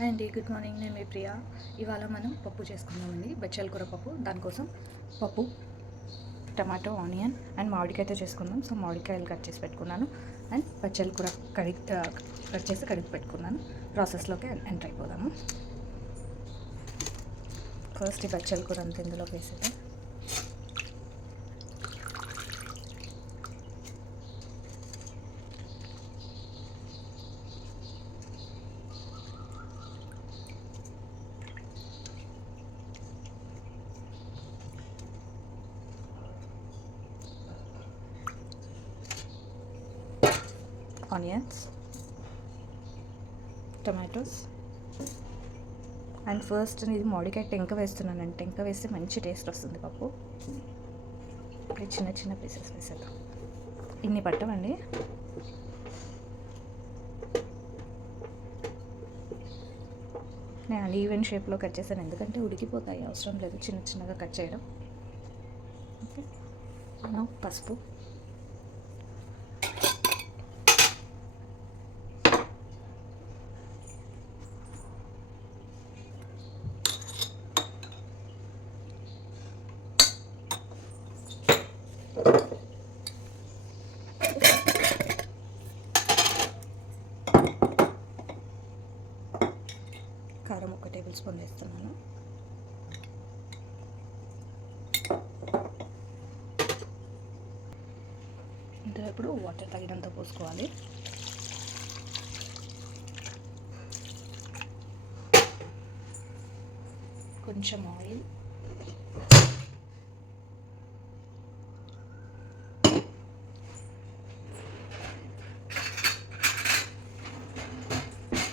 Hi అండి, good morning. నేను మీ ప్రియా. ఇవాళ మనం పప్పు చేసుకుందామండి, బచ్చల కూర పప్పు. దానికోసం పప్పు, టమాటో, ఆనియన్ అండ్ మామిడికాయతో చేసుకుందాం. సో మామిడికాయలు కట్ చేసి పెట్టుకున్నాను అండ్ బచ్చల కూర కట్ చేసి కడిగి పెట్టుకున్నాను. ప్రాసెస్లోకి ఎంటర్ అయిపోదాము. ఫస్ట్ ఈ బచ్చల కూర అంతా ఇందులోకి వేసేది. ఆనియన్స్, టమాటోస్ అండ్ ఫస్ట్ ఇది మామిడికాయ టెంక వేస్తున్నానండి. టెంక వేస్తే మంచి టేస్ట్ వస్తుంది పప్పు. ఇప్పుడు చిన్న చిన్న పీసెస్ వేసేద్దాం. ఇన్ని పట్టమండి. నేను ఈవెన్ షేప్లో కట్ చేశాను, ఎందుకంటే ఉడికిపోతాయి, అవసరం లేదు చిన్న చిన్నగా కట్ చేయడం. ఓకే, పసుపు, కారం 1 టేబుల్ స్పూన్ వేస్తున్నాను. ఇందులో ఇప్పుడు వాటర్ తగినంత పోసుకోవాలి. కొంచెం ఆయిల్,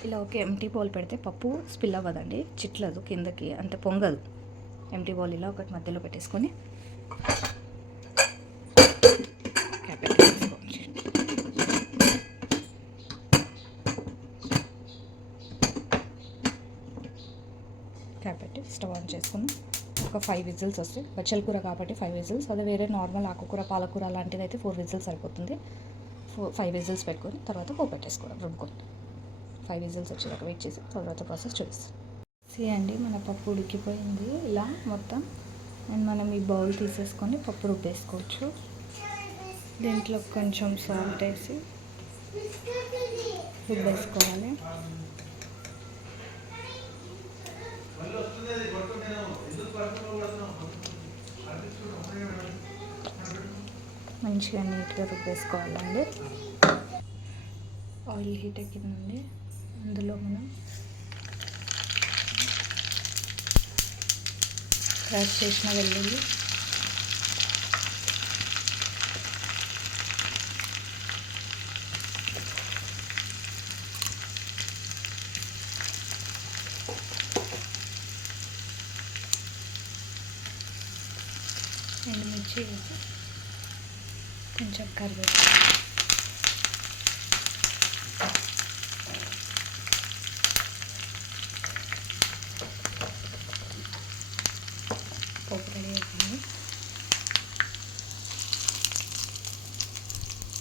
ఇలా ఒక ఎంటీ బౌల్ పెడితే పప్పు స్పిల్ అవ్వదండి, చిట్లదు కిందకి, అంటే పొంగదు. ఎంటీ బౌల్ ఇలా ఒకటి మధ్యలో పెట్టేసుకొని క్యాప్ పెట్టి స్టవ్ ఆన్ చేసుకుని ఒక 5 విజిల్స్ వస్తాయి. బచ్చల కూర కాబట్టి 5 విజిల్స్. అదే వేరే నార్మల్ ఆకుకూర, పాలకూర అలాంటిది అయితే 4 విజిల్స్ సరిపోతుంది. 5 విజిల్స్ పెట్టుకొని తర్వాత పోపు పెట్టేసుకోవడం, రుబ్బుకొని. 5 విజిల్స్ వచ్చేదాకా వెయిట్ చేసి తర్వాత ప్రాసెస్ చూపిస్తాం. అండి, మన పప్పు ఉడికిపోయింది ఇలా మొత్తం. అండ్ మనం ఈ బౌల్ తీసేసుకొని పప్పు రుబ్బేసుకోవచ్చు. దీంట్లో కొంచెం సాల్ట్ వేసి రుబ్బేసుకోవాలి. మంచిగా నీట్గా రుబ్బేసుకోవాలండి. ఆయిల్ హీట్ ఎక్కిందండి, అందులో మనం క్రష్ చేసిన వెల్లుల్లి, ఎండుమిర్చి వేసి కొంచెం కరివేపాకు, పోపు రెడీ అవుతుంది.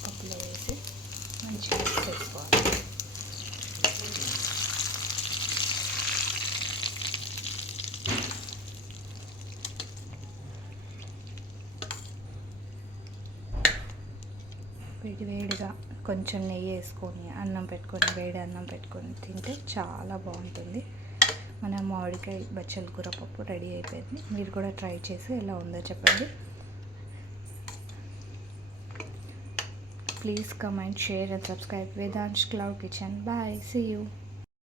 పప్పులో వేసి మంచిగా చేసుకోవాలి. వేడిగా కొంచెం నెయ్యి వేసుకొని అన్నం పెట్టుకొని, వేడి అన్నం పెట్టుకొని తింటే చాలా బాగుంటుంది. మన మామిడికాయ బచ్చల కూర పప్పు రెడీ అయిపోయింది. మీరు కూడా ట్రై చేసి ఎలా ఉందో చెప్పండి. Please comment, share and subscribe Vedansh cloud kitchen. Bye, see you.